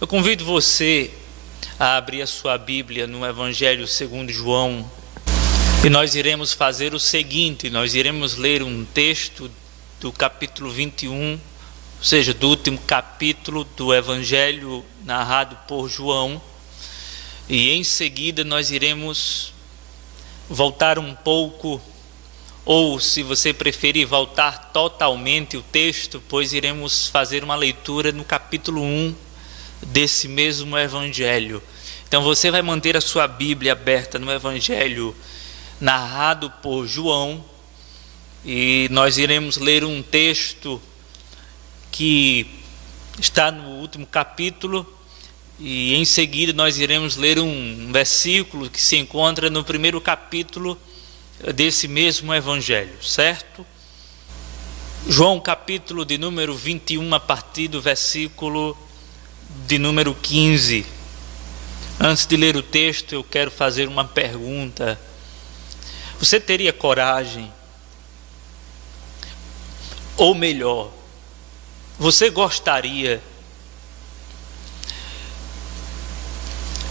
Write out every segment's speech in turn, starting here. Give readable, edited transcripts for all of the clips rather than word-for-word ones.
Eu convido você a abrir a sua Bíblia no Evangelho segundo João, e nós iremos fazer o seguinte: nós iremos ler um texto do capítulo 21, ou seja, do último capítulo do Evangelho narrado por João, e em seguida nós iremos voltar um pouco, ou se você preferir, voltar totalmente o texto, pois iremos fazer uma leitura no capítulo 1 desse mesmo Evangelho. Então você vai manter a sua Bíblia aberta no Evangelho narrado por João, e nós iremos ler um texto que está no último capítulo, e em seguida nós iremos ler um versículo que se encontra no primeiro capítulo desse mesmo Evangelho, certo? João capítulo de número 21, a partir do versículo de número 15. Antes de ler o texto, eu quero fazer uma pergunta. Você teria coragem? Ou melhor, você gostaria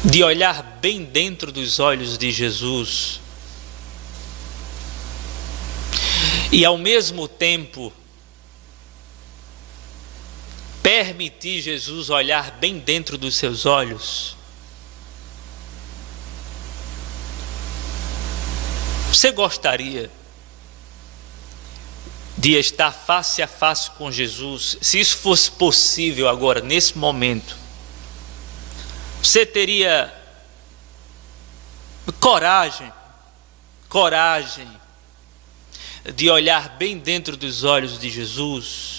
de olhar bem dentro dos olhos de Jesus e ao mesmo tempo permitir Jesus olhar bem dentro dos seus olhos? Você gostaria de estar face a face com Jesus? Se isso fosse possível agora, nesse momento, você teria coragem de olhar bem dentro dos olhos de Jesus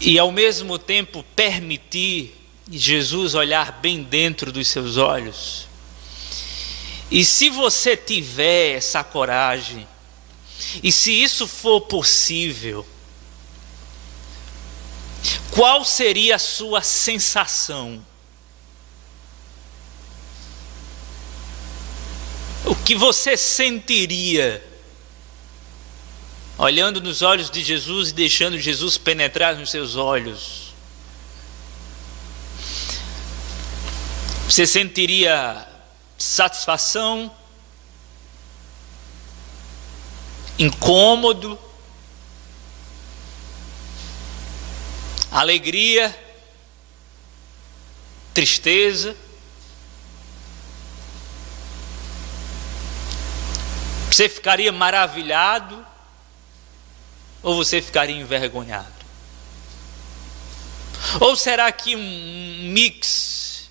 e ao mesmo tempo permitir Jesus olhar bem dentro dos seus olhos? E se você tiver essa coragem, e se isso for possível, qual seria a sua sensação? O que você sentiria olhando nos olhos de Jesus e deixando Jesus penetrar nos seus olhos? Você sentiria satisfação, incômodo, alegria, tristeza? Você ficaria maravilhado ou você ficaria envergonhado? Ou será que um mix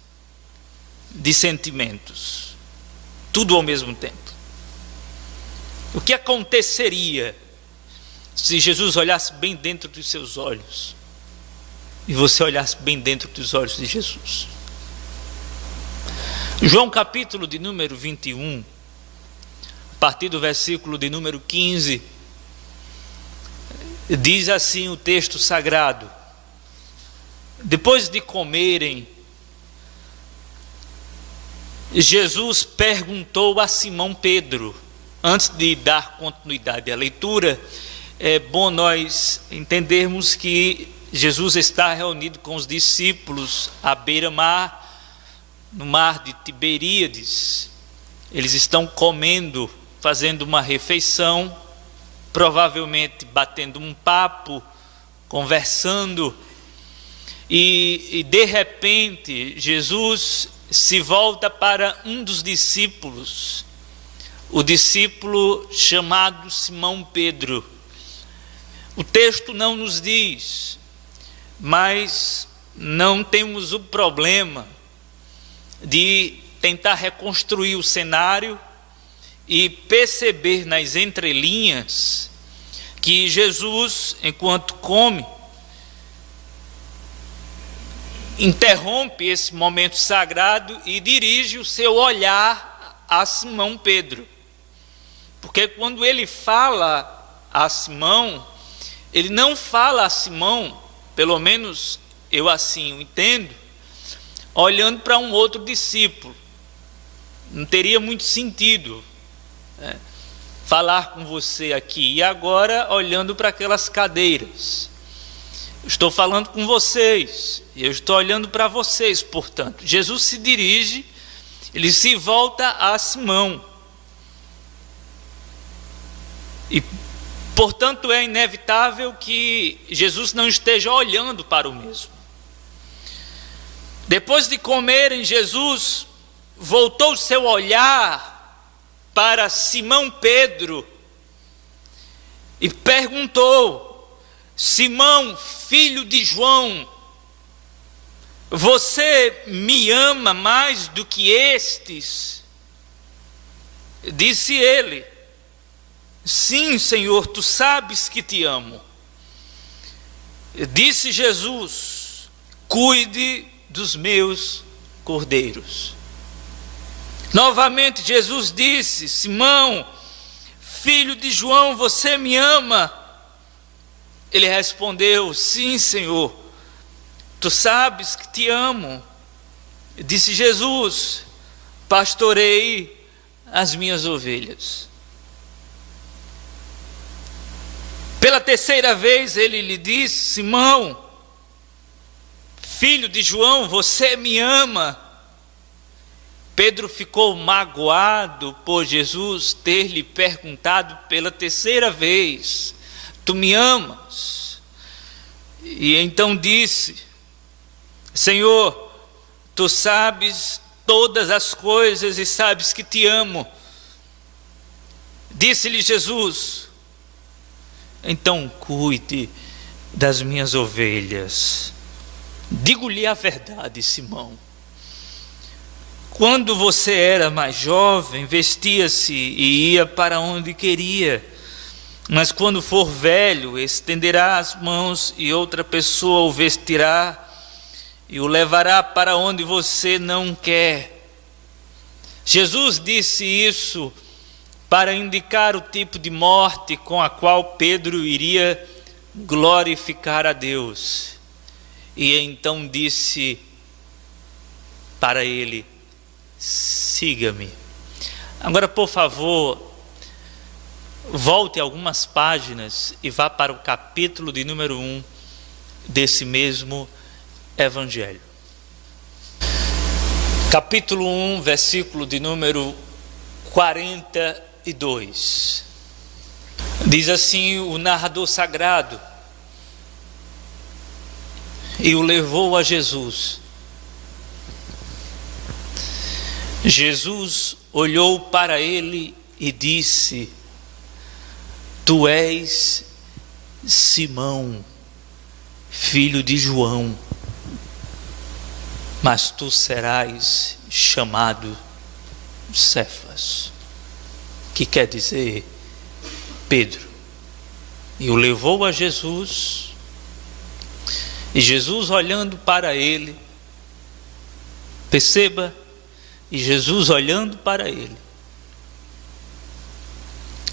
de sentimentos, tudo ao mesmo tempo? O que aconteceria se Jesus olhasse bem dentro dos seus olhos e você olhasse bem dentro dos olhos de Jesus? João capítulo de número 21, a partir do versículo de número 15, diz assim o texto sagrado: depois de comerem, Jesus perguntou a Simão Pedro. Antes de dar continuidade à leitura, é bom nós entendermos que Jesus está reunido com os discípulos à beira-mar, no mar de Tiberíades. Eles estão comendo, fazendo uma refeição, provavelmente batendo um papo, conversando, e de repente Jesus se volta para um dos discípulos, o discípulo chamado Simão Pedro. O texto não nos diz, mas não temos o problema de tentar reconstruir o cenário e perceber nas entrelinhas que Jesus, enquanto come, interrompe esse momento sagrado e dirige o seu olhar a Simão Pedro. Porque quando ele fala a Simão, ele não fala a Simão, pelo menos eu assim o entendo, olhando para um outro discípulo. Não teria muito sentido falar com você aqui e agora olhando para aquelas cadeiras. Estou falando com vocês, e eu estou olhando para vocês, portanto. Jesus se dirige, ele se volta a Simão. E, portanto, é inevitável que Jesus não esteja olhando para o mesmo. Depois de comerem, Jesus voltou seu olhar para Simão Pedro e perguntou: Simão, filho de João, você me ama mais do que estes? Disse ele: sim, Senhor, tu sabes que te amo. Disse Jesus: cuide dos meus cordeiros. Novamente Jesus disse: Simão, filho de João, você me ama? Ele respondeu: sim, Senhor, tu sabes que te amo. Disse Jesus: pastorei as minhas ovelhas. Pela terceira vez ele lhe disse: Simão, filho de João, você me ama? Pedro ficou magoado por Jesus ter lhe perguntado pela terceira vez: tu me amas? E então disse: Senhor, tu sabes todas as coisas e sabes que te amo. Disse-lhe Jesus: então cuide das minhas ovelhas. Digo-lhe a verdade, Simão. Quando você era mais jovem, vestia-se e ia para onde queria. Mas quando for velho, estenderá as mãos e outra pessoa o vestirá e o levará para onde você não quer. Jesus disse isso para indicar o tipo de morte com a qual Pedro iria glorificar a Deus. E então disse para ele: siga-me. Agora, por favor, volte algumas páginas e vá para o capítulo de número 1 desse mesmo evangelho. Capítulo 1, versículo de número 42. Diz assim o narrador sagrado: e o levou a Jesus. Jesus olhou para ele e disse: tu és Simão, filho de João, mas tu serás chamado Cefas, que quer dizer Pedro. E o levou a Jesus, e Jesus olhando para ele, perceba, e Jesus olhando para ele,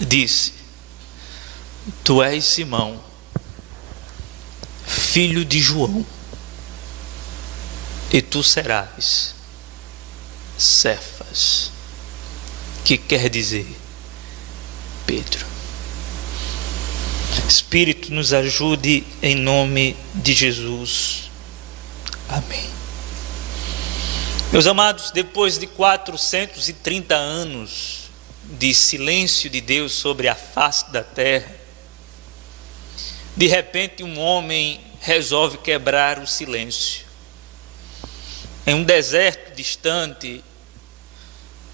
disse: tu és Simão, filho de João, e tu serás Cefas, que quer dizer Pedro. Espírito, nos ajude em nome de Jesus. Amém. Meus amados, depois de 430 anos de silêncio de Deus sobre a face da terra, de repente um homem resolve quebrar o silêncio. Em um deserto distante,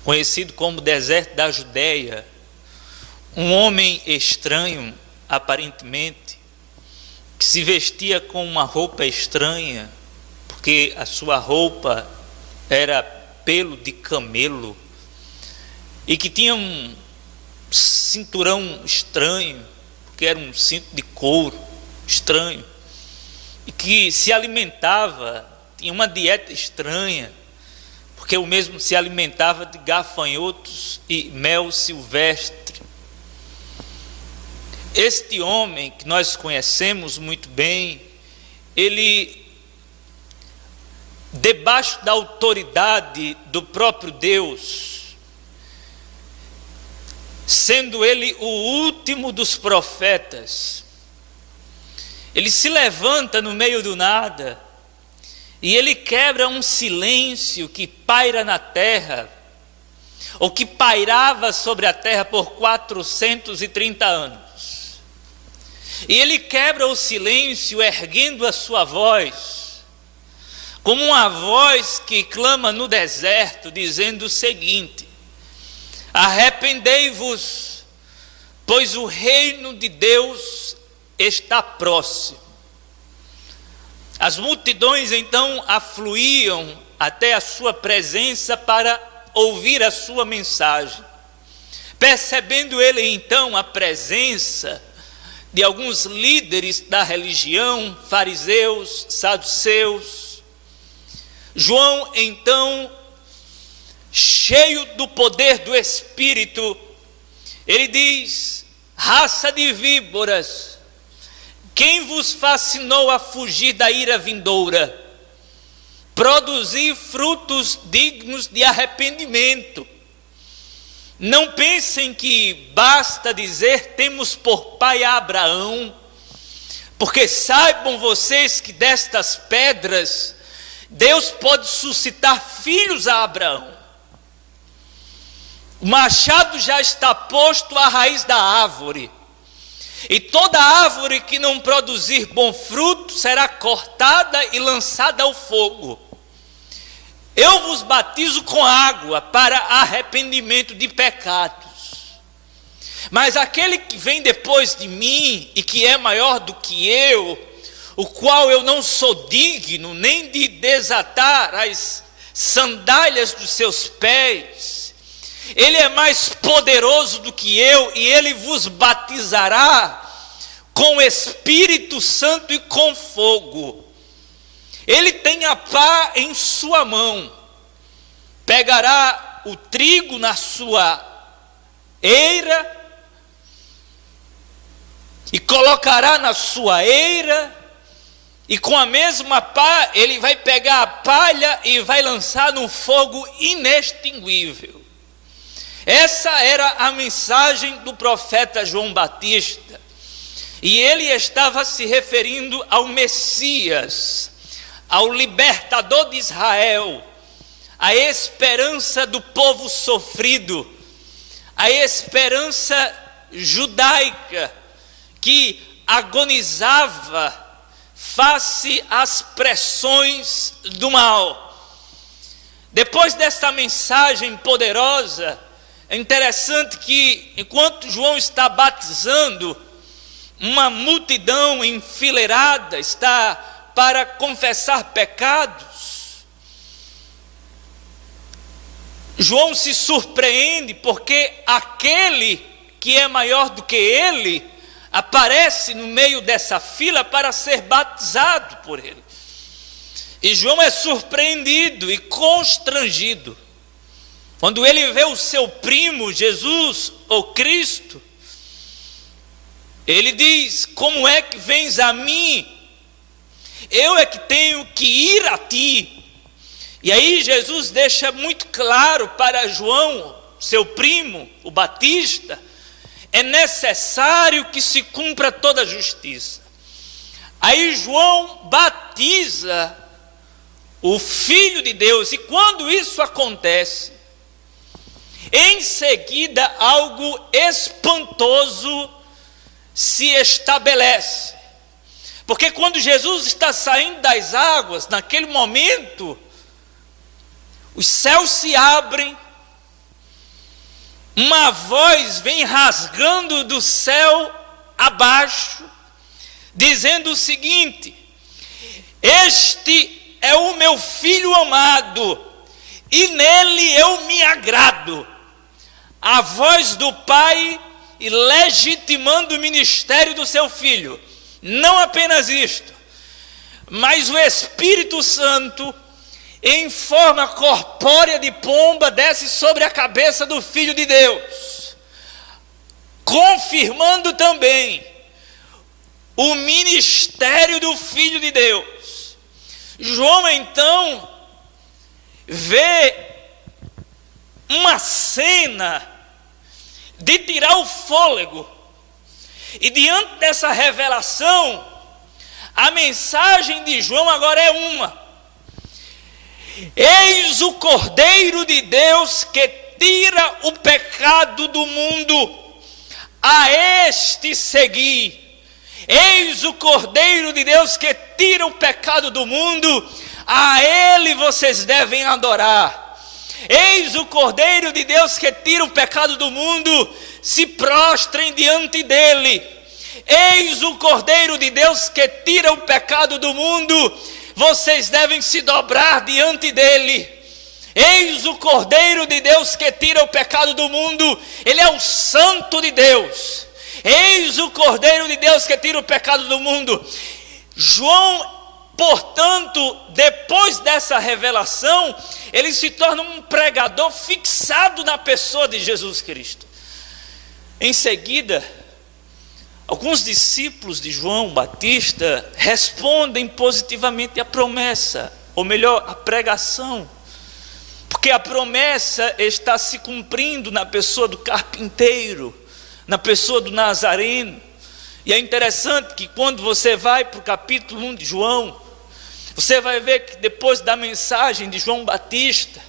conhecido como deserto da Judeia, um homem estranho, aparentemente, que se vestia com uma roupa estranha, porque a sua roupa era pelo de camelo, e que tinha um cinturão estranho, porque era um cinto de couro estranho, e que se alimentava, tinha uma dieta estranha, porque o mesmo se alimentava de gafanhotos e mel silvestre. Este homem que nós conhecemos muito bem, ele, debaixo da autoridade do próprio Deus, sendo ele o último dos profetas, Ele se levanta no meio do nada e ele quebra um silêncio que paira na terra, ou que pairava sobre a terra por 430 anos. E ele quebra o silêncio erguendo a sua voz, como uma voz que clama no deserto, dizendo o seguinte: arrependei-vos, pois o reino de Deus está próximo. As multidões então afluíam até a sua presença para ouvir a sua mensagem. Percebendo ele então a presença de alguns líderes da religião, fariseus, saduceus, João então, cheio do poder do Espírito, ele diz: raça de víboras, quem vos fascinou a fugir da ira vindoura? Produzir frutos dignos de arrependimento. Não pensem que basta dizer temos por pai a Abraão, porque saibam vocês que destas pedras Deus pode suscitar filhos a Abraão. O machado já está posto à raiz da árvore, e toda árvore que não produzir bom fruto será cortada e lançada ao fogo. Eu vos batizo com água para arrependimento de pecados, mas aquele que vem depois de mim e que é maior do que eu, o qual eu não sou digno nem de desatar as sandálias dos seus pés, ele é mais poderoso do que eu, e ele vos batizará com o Espírito Santo e com fogo. Ele tem a pá em sua mão, pegará o trigo na sua eira e colocará na sua eira, e com a mesma pá ele vai pegar a palha e vai lançar no fogo inextinguível. Essa era a mensagem do profeta João Batista, e ele estava se referindo ao Messias, ao libertador de Israel, a esperança do povo sofrido, a esperança judaica que agonizava face às pressões do mal. Depois dessa mensagem poderosa, é interessante que enquanto João está batizando, uma multidão enfileirada está para confessar pecados. João se surpreende porque aquele que é maior do que ele aparece no meio dessa fila para ser batizado por ele. E João é surpreendido e constrangido quando ele vê o seu primo Jesus, ou Cristo. Ele diz: como é que vens a mim? Eu é que tenho que ir a ti. E aí Jesus deixa muito claro para João, seu primo, o Batista: é necessário que se cumpra toda a justiça. Aí João batiza o Filho de Deus, e quando isso acontece, em seguida algo espantoso se estabelece. Porque quando Jesus está saindo das águas, naquele momento, os céus se abrem, uma voz vem rasgando do céu abaixo, dizendo o seguinte: este é o meu filho amado, e nele eu me agrado. A voz do Pai legitimando o ministério do seu filho. Não apenas isto, mas o Espírito Santo, em forma corpórea de pomba, desce sobre a cabeça do Filho de Deus, confirmando também o ministério do Filho de Deus. João então vê uma cena de tirar o fôlego, e diante dessa revelação, A mensagem de João agora é uma: eis o Cordeiro de Deus que tira o pecado do mundo, a este segui. Eis o Cordeiro de Deus que tira o pecado do mundo, a ele vocês devem adorar. Eis o Cordeiro de Deus que tira o pecado do mundo, se prostrem diante dele. Eis o Cordeiro de Deus que tira o pecado do mundo, vocês devem se dobrar diante dele. Eis o Cordeiro de Deus que tira o pecado do mundo, ele é o Santo de Deus. Eis o Cordeiro de Deus que tira o pecado do mundo. João, portanto, depois dessa revelação, ele se torna um pregador fixado na pessoa de Jesus Cristo. Em seguida, alguns discípulos de João Batista respondem positivamente à promessa, ou melhor, à pregação, porque a promessa está se cumprindo na pessoa do carpinteiro, na pessoa do Nazareno. E é interessante que quando você vai para o capítulo 1 de João, você vai ver que depois da mensagem de João Batista,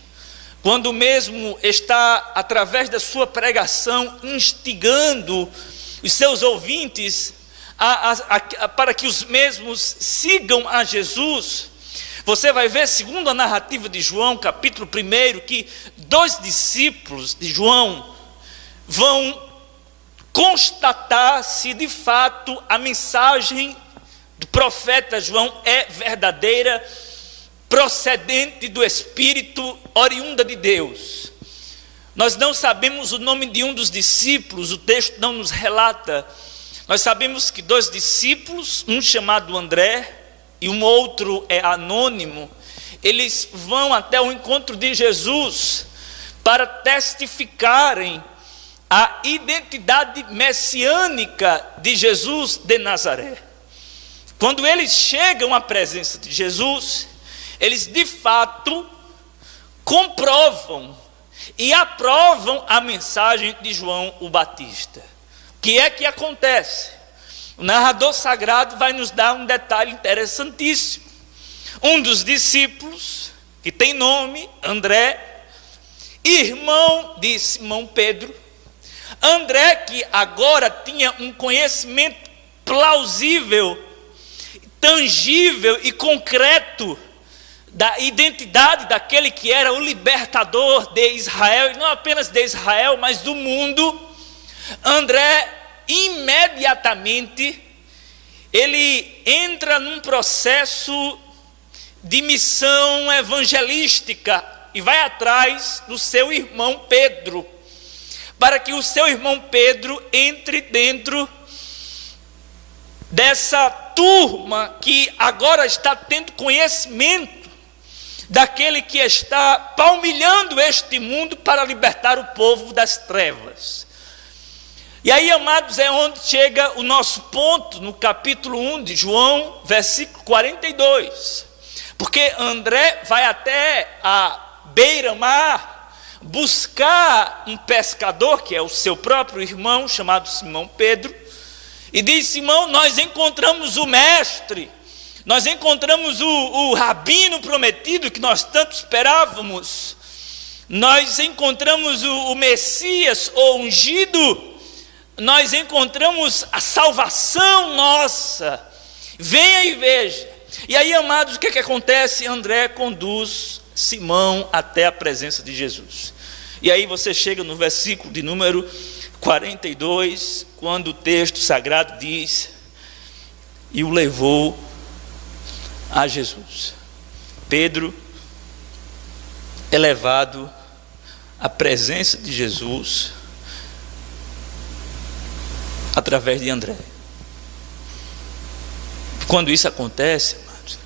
quando mesmo está, através da sua pregação, instigando os seus ouvintes para que os mesmos sigam a Jesus, você vai ver, segundo a narrativa de João, capítulo 1, que 2 discípulos de João vão constatar se de fato a mensagem do profeta João é verdadeira, procedente do Espírito, oriunda de Deus. Nós não sabemos o nome de um dos discípulos, o texto não nos relata. Nós sabemos que 2 discípulos, um chamado André e um outro é anônimo, eles vão até o encontro de Jesus para testificarem a identidade messiânica de Jesus de Nazaré. Quando eles chegam à presença de Jesus, eles de fato comprovam e aprovam a mensagem de João o Batista. O que é que acontece? O narrador sagrado vai nos dar um detalhe interessantíssimo. Um dos discípulos, que tem nome, André, irmão de Simão Pedro, André, que agora tinha um conhecimento plausível, tangível e concreto da identidade daquele que era o libertador de Israel, e não apenas de Israel, mas do mundo. André, imediatamente, ele entra num processo de missão evangelística e vai atrás do seu irmão Pedro, para que o seu irmão Pedro entre dentro dessa turma que agora está tendo conhecimento daquele que está palmilhando este mundo para libertar o povo das trevas. E aí, amados, é onde chega o nosso ponto no capítulo 1 de João, versículo 42. Porque André vai até a beira-mar buscar um pescador, que é o seu próprio irmão, chamado Simão Pedro, e diz: Simão, nós encontramos o mestre, nós encontramos o rabino prometido que nós tanto esperávamos, nós encontramos o Messias, o ungido, nós encontramos a salvação nossa, venha e veja. E aí, amados, o que acontece? André conduz Simão até a presença de Jesus. E aí você chega no versículo de número 42, quando o texto sagrado diz: e o levou a Jesus. Pedro é levado à presença de Jesus através de André. Quando isso acontece, amados,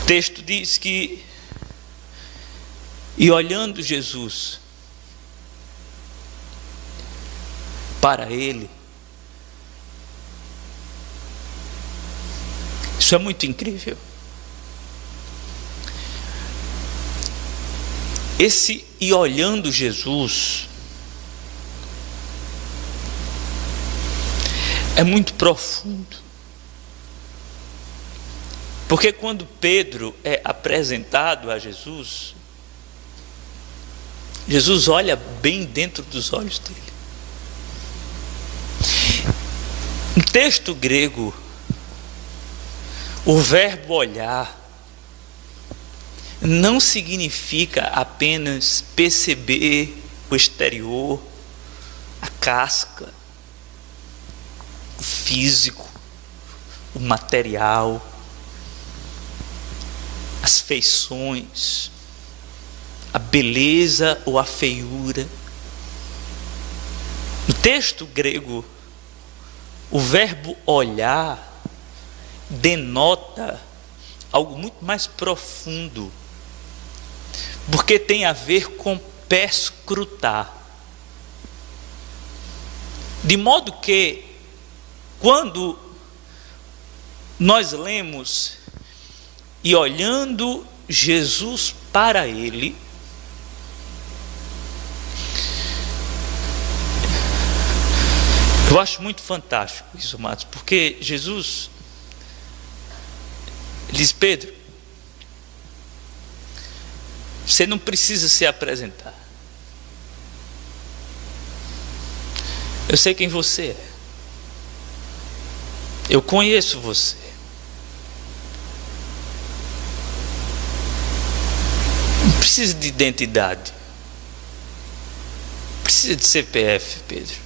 o texto diz que, e olhando Jesus para ele, isso é muito incrível. Esse e olhando Jesus é muito profundo. Porque quando Pedro é apresentado a Jesus, Jesus olha bem dentro dos olhos dele. No texto grego, o verbo olhar não significa apenas perceber o exterior, a casca, o físico, o material, as feições, a beleza ou a feiura. No texto grego, o verbo olhar denota algo muito mais profundo, porque tem a ver com perscrutar. De modo que, quando nós lemos e olhando Jesus para ele, eu acho muito fantástico isso, amados, porque Jesus diz: Pedro, você não precisa se apresentar. Eu sei quem você é. Eu conheço você. Não precisa de identidade. Não precisa de CPF, Pedro.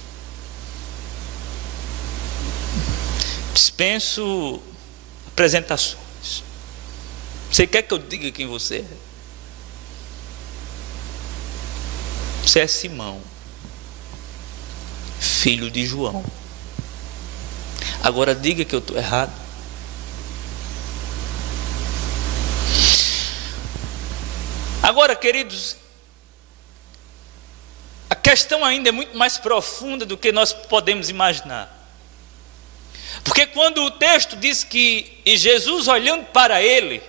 Dispenso apresentações. Você quer que eu diga quem você é? Você é Simão, filho de João. Agora diga que eu estou errado. Agora, queridos, a questão ainda é muito mais profunda do que nós podemos imaginar. Porque quando o texto diz que e Jesus olhando para ele,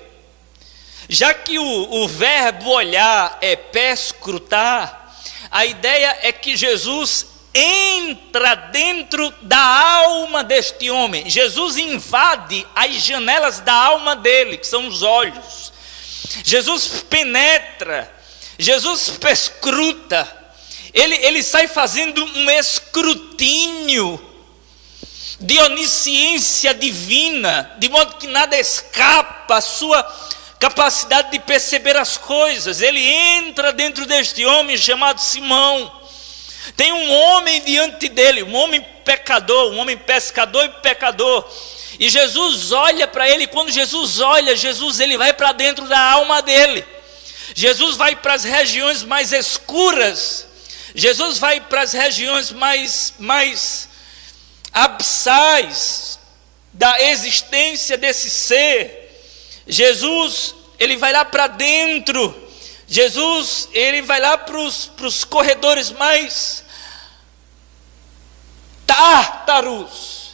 já que o verbo olhar é perscrutar, a ideia é que Jesus entra dentro da alma deste homem. Jesus invade as janelas da alma dele, que são os olhos. Jesus penetra, Jesus perscruta, ele sai fazendo um escrutínio de onisciência divina, de modo que nada escapa à sua capacidade de perceber as coisas. Ele entra dentro deste homem chamado Simão. Tem um homem diante dele, um homem pecador, um homem pescador e pecador. E Jesus olha para ele. Quando Jesus olha, ele vai para dentro da alma dele. Jesus vai para as regiões mais escuras. Jesus vai para as regiões mais abissais da existência desse ser. Jesus, ele vai lá para dentro. Jesus, ele vai lá para os corredores mais tártaros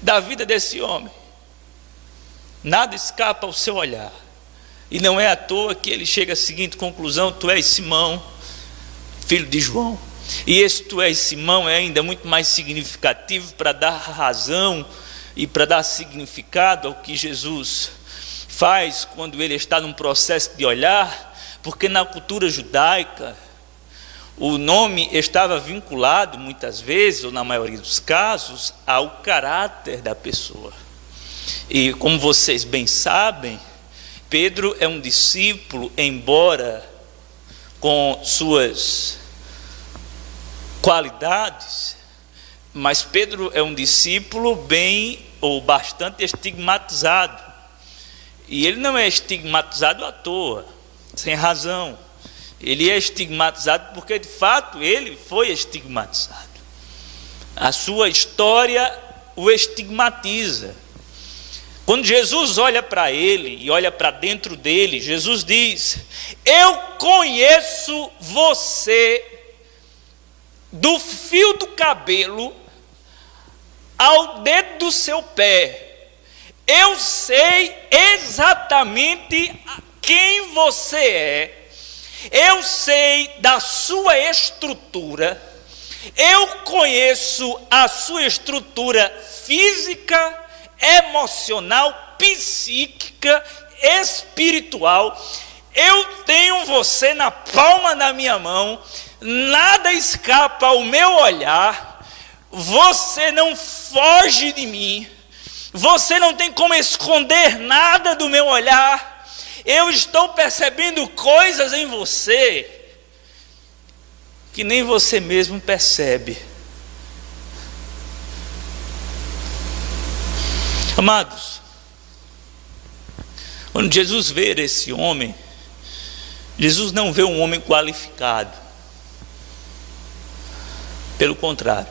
da vida desse homem. Nada escapa ao seu olhar. E não é à toa que ele chega à seguinte conclusão: tu és Simão, filho de João. E esse tu és Simão é ainda muito mais significativo para dar razão e para dar significado ao que Jesus faz quando ele está num processo de olhar, porque na cultura judaica o nome estava vinculado muitas vezes, ou na maioria dos casos, ao caráter da pessoa. E como vocês bem sabem, Pedro é um discípulo, embora com suas qualidades, mas Pedro é um discípulo bem ou bastante estigmatizado. E ele não é estigmatizado à toa, sem razão. Ele é estigmatizado porque de fato ele foi estigmatizado. A sua história o estigmatiza. Quando Jesus olha para ele e olha para dentro dele, Jesus diz: eu conheço você do fio do cabelo ao dedo do seu pé. Eu sei exatamente quem você é. Eu sei da sua estrutura. Eu conheço a sua estrutura física, emocional, psíquica, espiritual. Eu tenho você na palma da minha mão, nada escapa ao meu olhar, você não foge de mim, você não tem como esconder nada do meu olhar. Eu estou percebendo coisas em você que nem você mesmo percebe. Amados, quando Jesus vê esse homem, Jesus não vê um homem qualificado. Pelo contrário,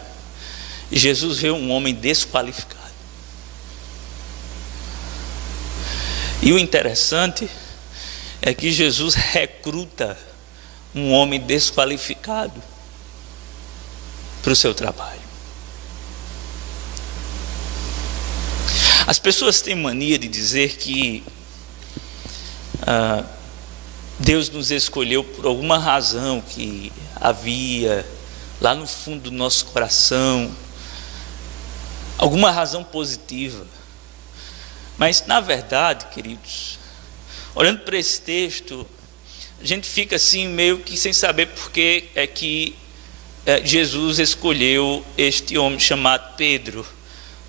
Jesus vê um homem desqualificado. E o interessante é que Jesus recruta um homem desqualificado para o seu trabalho. As pessoas têm mania de dizer que Deus nos escolheu por alguma razão que havia lá no fundo do nosso coração, alguma razão positiva. Mas na verdade, queridos, olhando para esse texto, a gente fica assim meio que sem saber por que é que Jesus escolheu este homem chamado Pedro.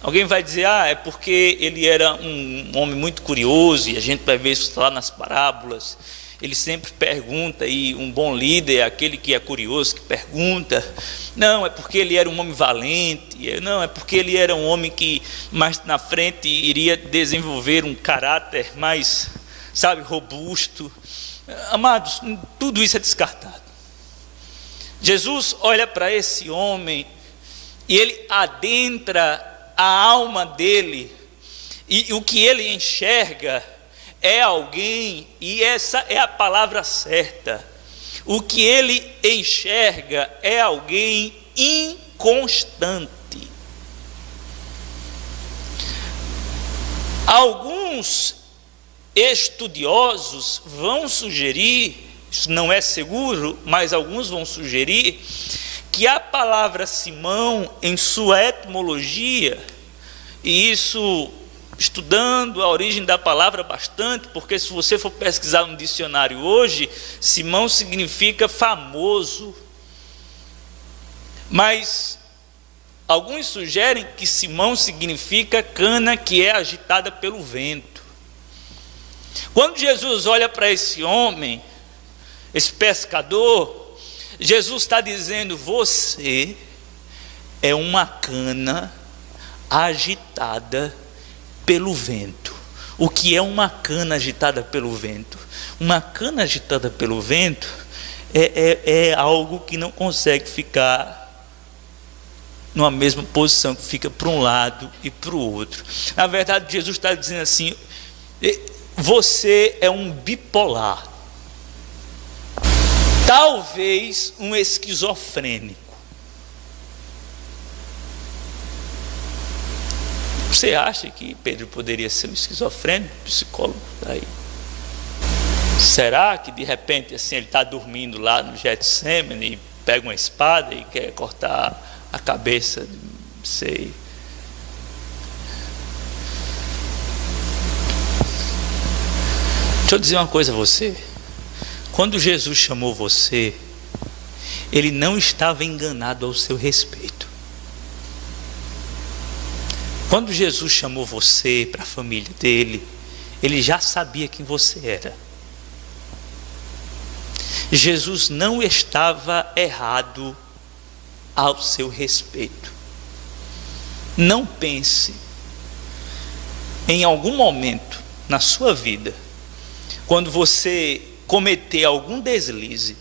Alguém vai dizer, é porque ele era um homem muito curioso, e a gente vai ver isso lá nas parábolas. Ele sempre pergunta, e um bom líder é aquele que é curioso, que pergunta. Não, é porque ele era um homem valente. Não, é porque ele era um homem que mais na frente iria desenvolver um caráter mais, robusto. Amados, tudo isso é descartado. Jesus olha para esse homem e ele adentra a alma dele, e o que ele enxerga é alguém, e essa é a palavra certa, o que ele enxerga é alguém inconstante. Alguns estudiosos vão sugerir, isso não é seguro, mas alguns vão sugerir que a palavra Simão, em sua etimologia, e isso estudando a origem da palavra bastante, porque se você for pesquisar no dicionário hoje, Simão significa famoso. Mas alguns sugerem que Simão significa cana que é agitada pelo vento. Quando Jesus olha para esse homem, esse pescador, Jesus está dizendo, você é uma cana agitada pelo vento. O que é uma cana agitada pelo vento? Uma cana agitada pelo vento é algo que não consegue ficar numa mesma posição, que fica para um lado e para o outro. Na verdade, Jesus está dizendo assim, você é um bipolar, talvez um esquizofrênico. Você acha que Pedro poderia ser um esquizofrênico, psicólogo? Aí. Será que de repente assim, ele está dormindo lá no Getsemane e pega uma espada e quer cortar a cabeça? Não sei. Deixa eu dizer uma coisa a você. Quando Jesus chamou você, ele não estava enganado ao seu respeito. Quando Jesus chamou você para a família dele, ele já sabia quem você era. Jesus não estava errado ao seu respeito. Não pense em algum momento na sua vida, quando você cometer algum deslize,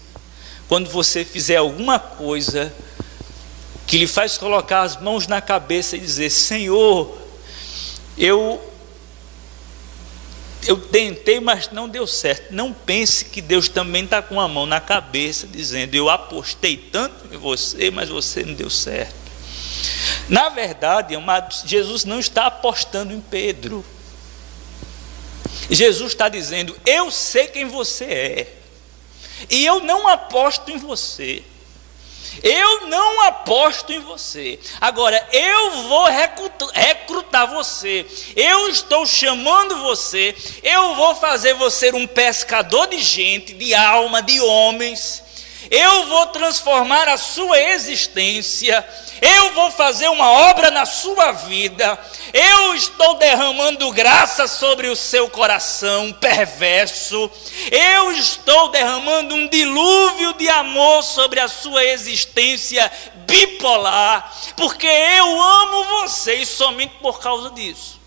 quando você fizer alguma coisa que lhe faz colocar as mãos na cabeça e dizer, Senhor, eu tentei, mas não deu certo. Não pense que Deus também está com a mão na cabeça, dizendo, eu apostei tanto em você, mas você não deu certo. Na verdade, amados, Jesus não está apostando em Pedro. Jesus está dizendo, eu sei quem você é, e eu não aposto em você. Eu não aposto em você. Agora, eu vou recrutar você. Eu estou chamando você. Eu vou fazer você um pescador de gente, de alma, de homens. Eu vou transformar a sua existência. Eu vou fazer uma obra na sua vida. Eu estou derramando graça sobre o seu coração perverso. Eu estou derramando um dilúvio de amor sobre a sua existência bipolar, porque eu amo vocês somente por causa disso.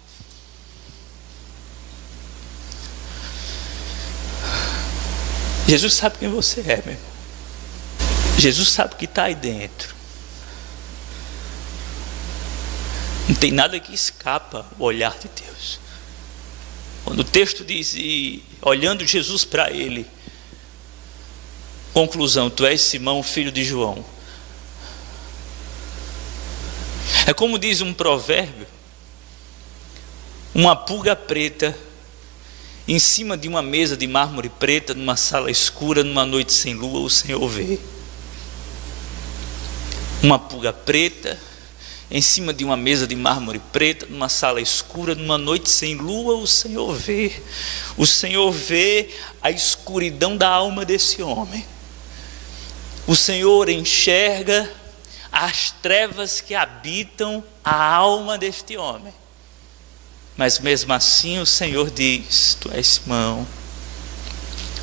Jesus sabe quem você é, meu irmão. Jesus sabe o que está aí dentro. Não tem nada que escapa o olhar de Deus. Quando o texto diz, e olhando Jesus para ele, conclusão, tu és Simão, filho de João. É como diz um provérbio, uma pulga preta em cima de uma mesa de mármore preta, numa sala escura, numa noite sem lua, o Senhor vê. Uma pulga preta em cima de uma mesa de mármore preta, numa sala escura, numa noite sem lua, o Senhor vê. O Senhor vê a escuridão da alma desse homem. O Senhor enxerga as trevas que habitam a alma deste homem. Mas mesmo assim o Senhor diz, tu és Simão,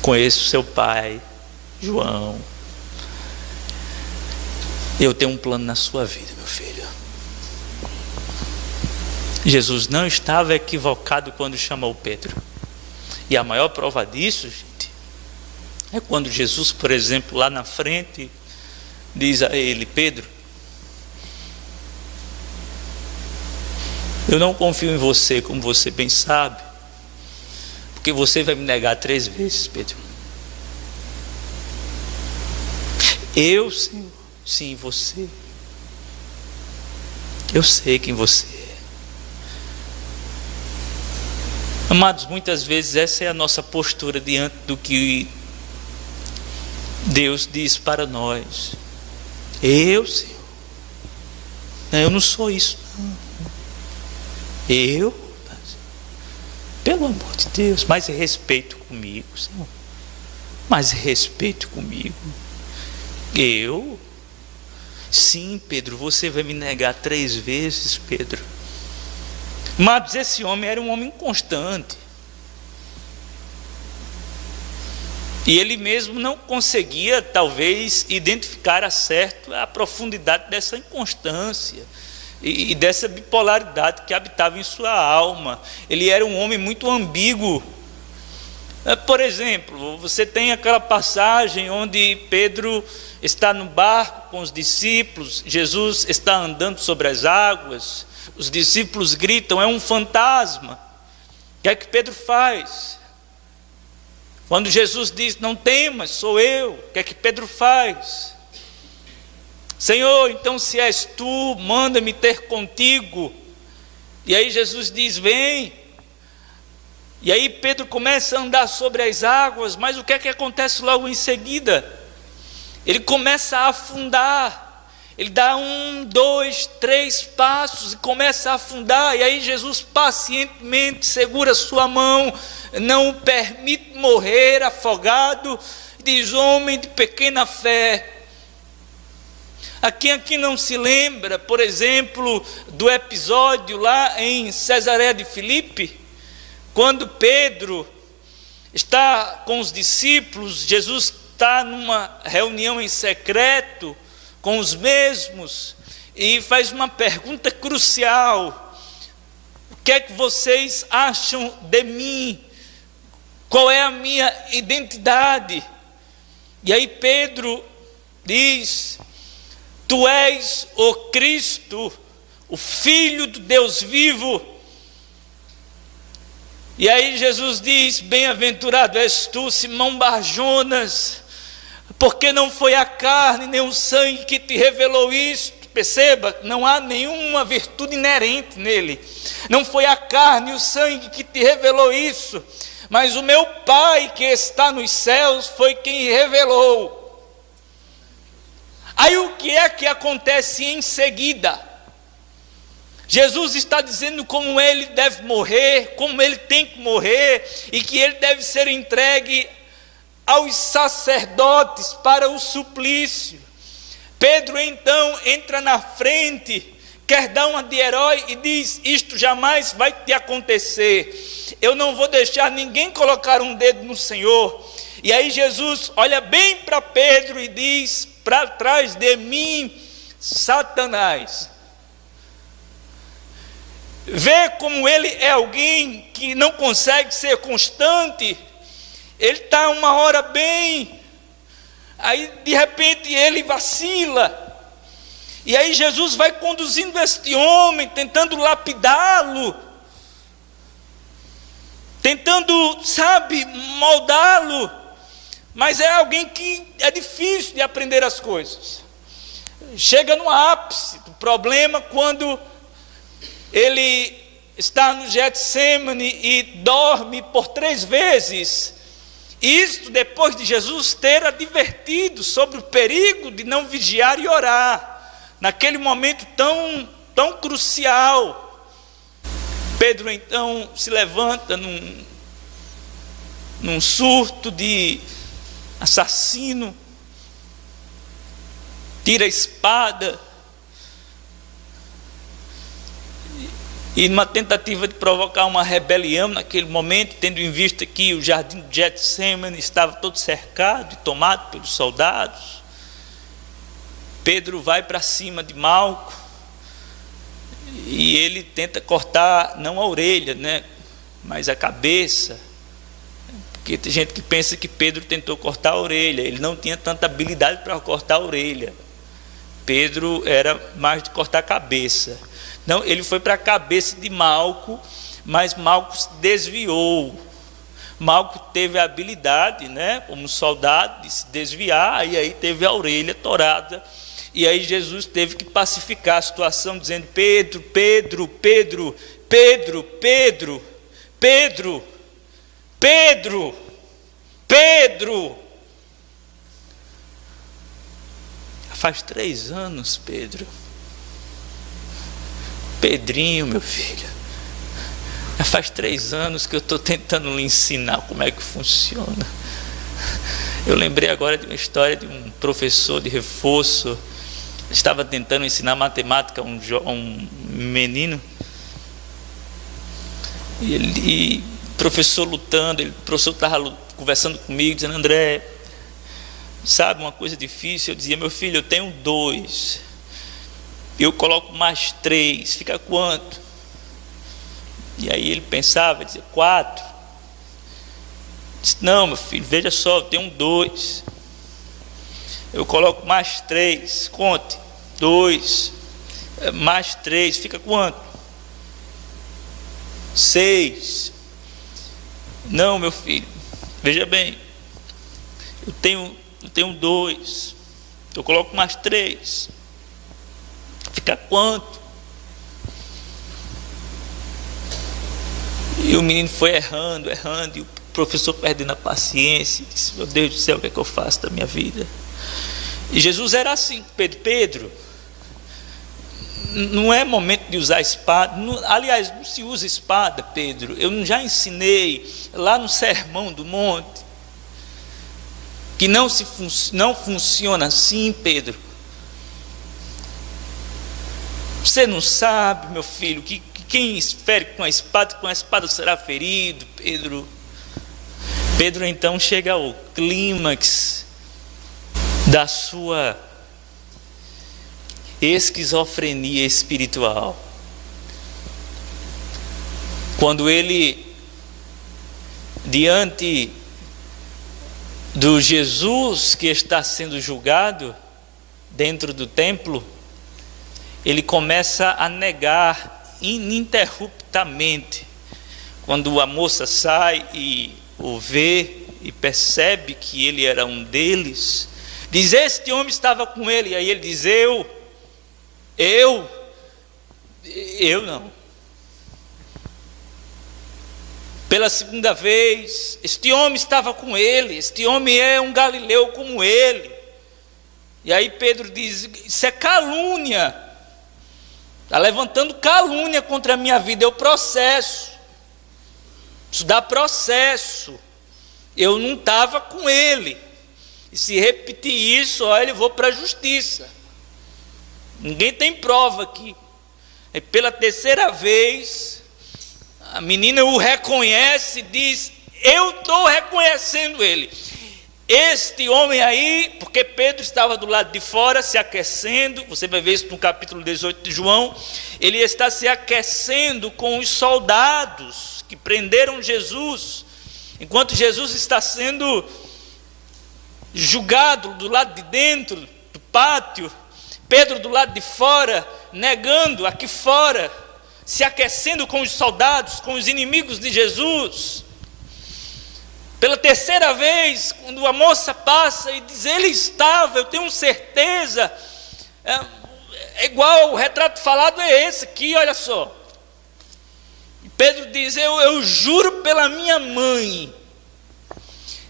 conheço seu pai, João. Eu tenho um plano na sua vida, meu filho. Jesus não estava equivocado quando chamou Pedro. E a maior prova disso, gente, é quando Jesus, por exemplo, lá na frente, diz a ele, Pedro, eu não confio em você, como você bem sabe, porque você vai me negar 3 vezes, Pedro. Eu, Senhor, sim, você. Eu sei quem você é. Amados, muitas vezes essa é a nossa postura diante do que Deus diz para nós. Eu, Senhor. Eu não sou isso, não. Eu, pelo amor de Deus, mais respeito comigo, Senhor. Mais respeito comigo. Eu? Sim, Pedro, você vai me negar 3 vezes, Pedro. Mas esse homem era um homem inconstante. E ele mesmo não conseguia, talvez, identificar a certo a profundidade dessa inconstância e dessa bipolaridade que habitava em sua alma. Ele era um homem muito ambíguo. Por exemplo, você tem aquela passagem onde Pedro está no barco com os discípulos, Jesus está andando sobre as águas, os discípulos gritam, é um fantasma. O que é que Pedro faz? Quando Jesus diz, não temas, sou eu, o que é que Pedro faz? Senhor, então se és tu, manda-me ter contigo. E aí Jesus diz, vem. E aí Pedro começa a andar sobre as águas, mas o que é que acontece logo em seguida? Ele começa a afundar. Ele dá 1, 2, 3 passos e começa a afundar. E aí Jesus pacientemente segura sua mão, não o permite morrer afogado. Diz, homem de pequena fé. A quem aqui não se lembra, por exemplo, do episódio lá em Cesareia de Filipe, quando Pedro está com os discípulos, Jesus está numa reunião em secreto com os mesmos e faz uma pergunta crucial: o que é que vocês acham de mim? Qual é a minha identidade? E aí Pedro diz, tu és o Cristo, o Filho do Deus vivo. E aí Jesus diz, bem-aventurado és tu, Simão Barjonas, porque não foi a carne nem o sangue que te revelou isso. Perceba, não há nenhuma virtude inerente nele. Não foi a carne e o sangue que te revelou isso, mas o meu Pai que está nos céus foi quem revelou. Aí o que é que acontece em seguida? Jesus está dizendo como ele deve morrer, como ele tem que morrer, e que ele deve ser entregue aos sacerdotes para o suplício. Pedro então entra na frente, quer dar uma de herói e diz: isto jamais vai te acontecer, eu não vou deixar ninguém colocar um dedo no Senhor. E aí Jesus olha bem para Pedro e diz: para trás de mim, Satanás. Vê como ele é alguém que não consegue ser constante. Ele está uma hora bem, aí de repente ele vacila. E aí Jesus vai conduzindo este homem, tentando lapidá-lo, tentando, moldá-lo. Mas é alguém que é difícil de aprender as coisas. Chega no ápice do problema quando ele está no Getsemane e dorme por 3 vezes. Isto depois de Jesus ter advertido sobre o perigo de não vigiar e orar, naquele momento tão crucial. Pedro então se levanta num surto de assassino, tira a espada, e numa tentativa de provocar uma rebelião naquele momento, tendo em vista que o jardim de Getsemane estava todo cercado e tomado pelos soldados, Pedro vai para cima de Malco e ele tenta cortar não a orelha, mas a cabeça, porque tem gente que pensa que Pedro tentou cortar a orelha. Ele não tinha tanta habilidade para cortar a orelha. Pedro era mais de cortar a cabeça. Não, ele foi para a cabeça de Malco, mas Malco se desviou. Malco teve a habilidade, como soldado, de se desviar, e aí teve a orelha torada. E aí Jesus teve que pacificar a situação, dizendo: Pedro, Pedro, Pedro, Pedro, Pedro, Pedro, Pedro, Pedro. Faz 3 anos, Pedro. Pedrinho, meu filho, já faz 3 anos que eu estou tentando lhe ensinar como é que funciona. Eu lembrei agora de uma história de um professor de reforço. Estava tentando ensinar matemática a um menino, e o professor lutando, o professor estava conversando comigo, dizendo: André, sabe uma coisa difícil? Eu dizia: meu filho, eu tenho 2, eu coloco mais 3, fica quanto? E aí ele pensava, dizia: 4. Disse: não, meu filho, veja só, eu tenho 2, eu coloco mais 3, conte, 2, mais 3, fica quanto? 6. Não, meu filho, veja bem, eu tenho 2, eu coloco mais 3, fica quanto? E o menino foi errando, e o professor perdendo a paciência, disse: meu Deus do céu, o que é que eu faço da minha vida? E Jesus era assim: Pedro, não é momento de usar espada. Aliás, não se usa espada, Pedro. Eu já ensinei lá no Sermão do Monte que não funciona assim, Pedro. Você não sabe, meu filho, que quem fere com a espada será ferido, Pedro. Pedro então chega ao clímax da sua esquizofrenia espiritual, quando ele, diante do Jesus que está sendo julgado dentro do templo, ele começa a negar ininterruptamente. Quando a moça sai e o vê e percebe que ele era um deles, diz: este homem estava com ele. E aí ele diz: eu não. Pela segunda vez, este homem estava com ele, este homem é um galileu como ele. E aí Pedro diz: isso é calúnia, está levantando calúnia contra a minha vida, eu processo, isso dá processo, eu não estava com ele, e se repetir isso, olha, eu vou para a justiça, ninguém tem prova aqui. E pela terceira vez, a menina o reconhece e diz: eu estou reconhecendo ele. Este homem aí, porque Pedro estava do lado de fora se aquecendo, você vai ver isso no capítulo 18 de João, ele está se aquecendo com os soldados que prenderam Jesus, enquanto Jesus está sendo julgado do lado de dentro do pátio, Pedro do lado de fora, negando aqui fora, se aquecendo com os soldados, com os inimigos de Jesus. Pela terceira vez, quando a moça passa e diz: ele estava, eu tenho certeza, é igual, o retrato falado é esse aqui, olha só. E Pedro diz: eu juro pela minha mãe,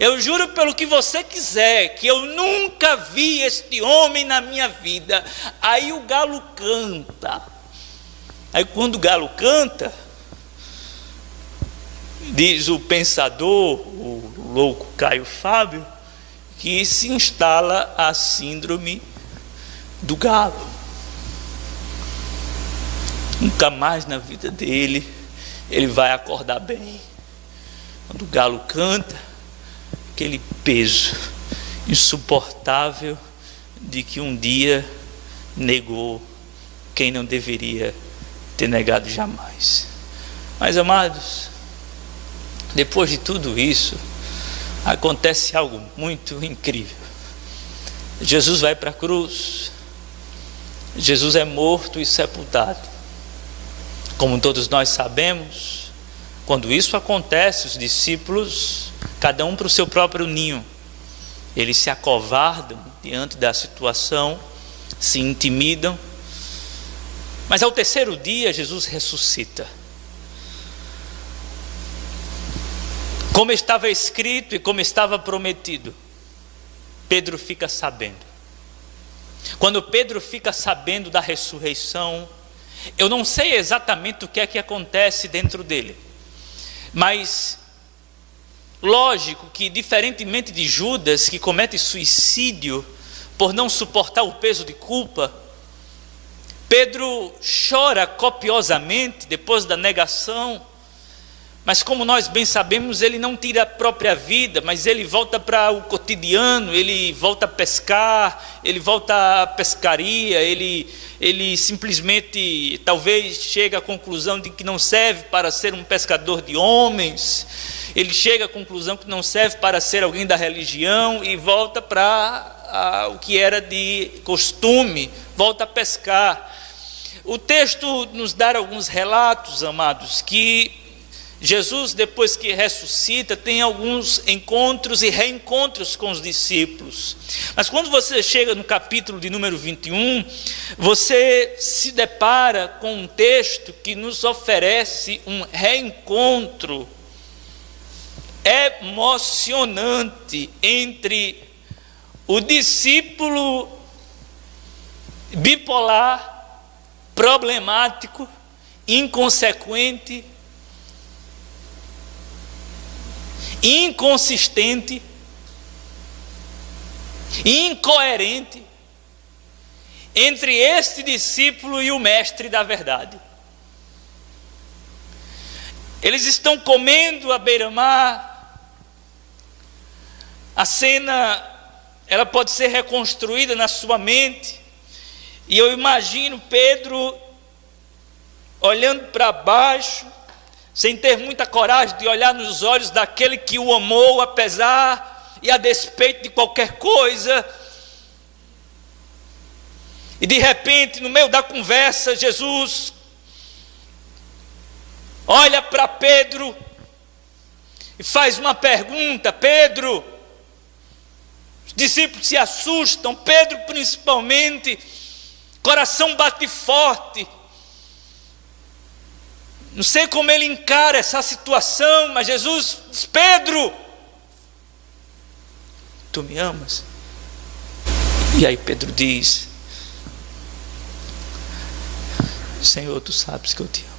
eu juro pelo que você quiser, que eu nunca vi este homem na minha vida. Aí o galo canta. Aí quando o galo canta, diz o pensador, o louco Caio Fábio, que se instala a síndrome do galo. Nunca mais na vida dele ele vai acordar bem. Quando o galo canta, aquele peso insuportável de que um dia negou quem não deveria ter negado jamais. Mas, amados, depois de tudo isso, acontece algo muito incrível. Jesus vai para a cruz, Jesus é morto e sepultado. Como todos nós sabemos, quando isso acontece, os discípulos, cada um para o seu próprio ninho, eles se acovardam diante da situação, se intimidam, mas ao terceiro dia Jesus ressuscita. Como estava escrito e como estava prometido, Pedro fica sabendo. Quando Pedro fica sabendo da ressurreição, eu não sei exatamente o que é que acontece dentro dele, mas lógico que, diferentemente de Judas, que comete suicídio por não suportar o peso de culpa, Pedro chora copiosamente depois da negação. Mas como nós bem sabemos, ele não tira a própria vida, mas ele volta para o cotidiano, ele volta a pescar, ele volta à pescaria, ele simplesmente talvez chega à conclusão de que não serve para ser um pescador de homens, ele chega à conclusão que não serve para ser alguém da religião e volta para o que era de costume, volta a pescar. O texto nos dá alguns relatos, amados, que Jesus, depois que ressuscita, tem alguns encontros e reencontros com os discípulos. Mas quando você chega no capítulo de número 21, você se depara com um texto que nos oferece um reencontro emocionante entre o discípulo bipolar, problemático, inconsequente, inconsistente, incoerente, entre este discípulo e o mestre da verdade. Eles estão comendo à beira-mar. A cena, ela pode ser reconstruída na sua mente, e eu imagino Pedro olhando para baixo, sem ter muita coragem de olhar nos olhos daquele que o amou, apesar e a despeito de qualquer coisa. E de repente, no meio da conversa, Jesus olha para Pedro e faz uma pergunta. Pedro, os discípulos se assustam, Pedro principalmente, coração bate forte. Não sei como ele encara essa situação, mas Jesus diz: Pedro, tu me amas? E aí Pedro diz: Senhor, tu sabes que eu te amo.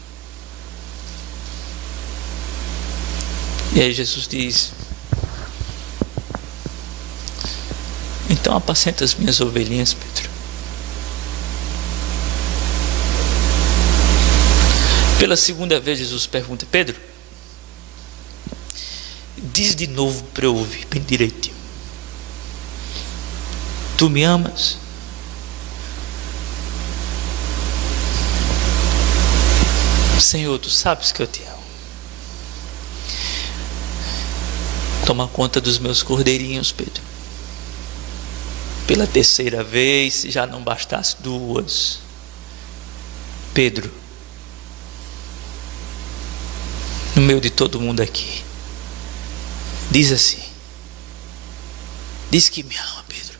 E aí Jesus diz: então apacenta as minhas ovelhinhas, Pedro. Pela segunda vez Jesus pergunta: Pedro, diz de novo para eu ouvir bem direitinho. Tu me amas? Senhor, tu sabes que eu te amo. Toma conta dos meus cordeirinhos, Pedro. Pela terceira vez, se já não bastasse duas. Pedro, no meio de todo mundo aqui, diz assim: diz que me ama, Pedro.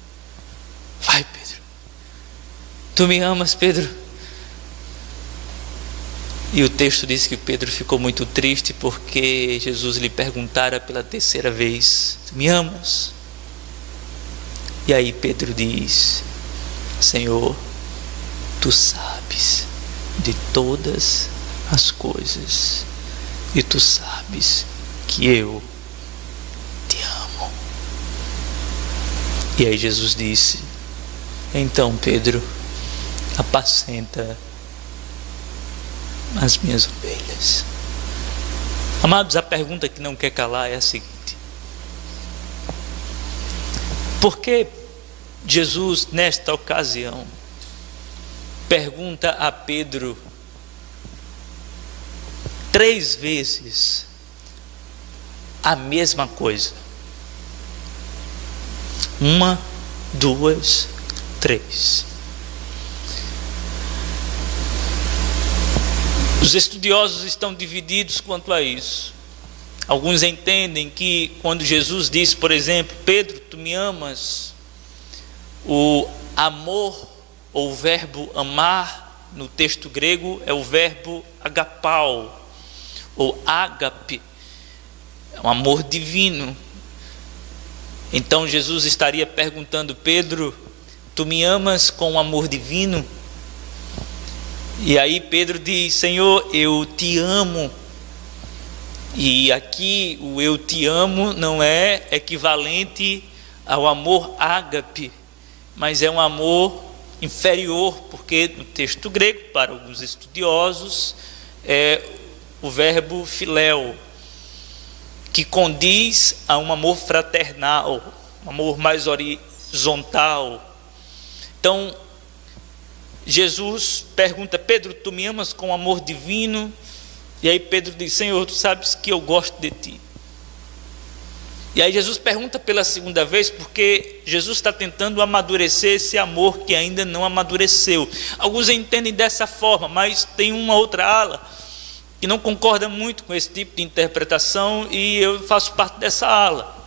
Vai, Pedro. Tu me amas, Pedro? E o texto diz que Pedro ficou muito triste porque Jesus lhe perguntara pela terceira vez: tu me amas? E aí Pedro diz: Senhor, tu sabes de todas as coisas e tu sabes que eu te amo. E aí Jesus disse: então, Pedro, apacenta as minhas ovelhas. Amados, a pergunta que não quer calar é a seguinte: por que Jesus, nesta ocasião, pergunta a Pedro 3 vezes a mesma coisa? 1, 2, 3. Os estudiosos estão divididos quanto a isso. Alguns entendem que quando Jesus diz, por exemplo: Pedro, tu me amas, o amor, ou o verbo amar, no texto grego é o verbo agapau, ou ágape, é um amor divino. Então Jesus estaria perguntando: Pedro, tu me amas com o amor divino? E aí Pedro diz: Senhor, eu te amo. E aqui o eu te amo não é equivalente ao amor ágape, mas é um amor inferior, porque no texto grego, para alguns estudiosos, é o verbo filéu, que condiz a um amor fraternal, um amor mais horizontal. Então Jesus pergunta: Pedro, tu me amas com amor divino? E aí Pedro diz: Senhor, tu sabes que eu gosto de ti. E aí Jesus pergunta pela segunda vez, porque Jesus está tentando amadurecer esse amor que ainda não amadureceu. Alguns entendem dessa forma, mas tem uma outra ala que não concorda muito com esse tipo de interpretação, e eu faço parte dessa ala.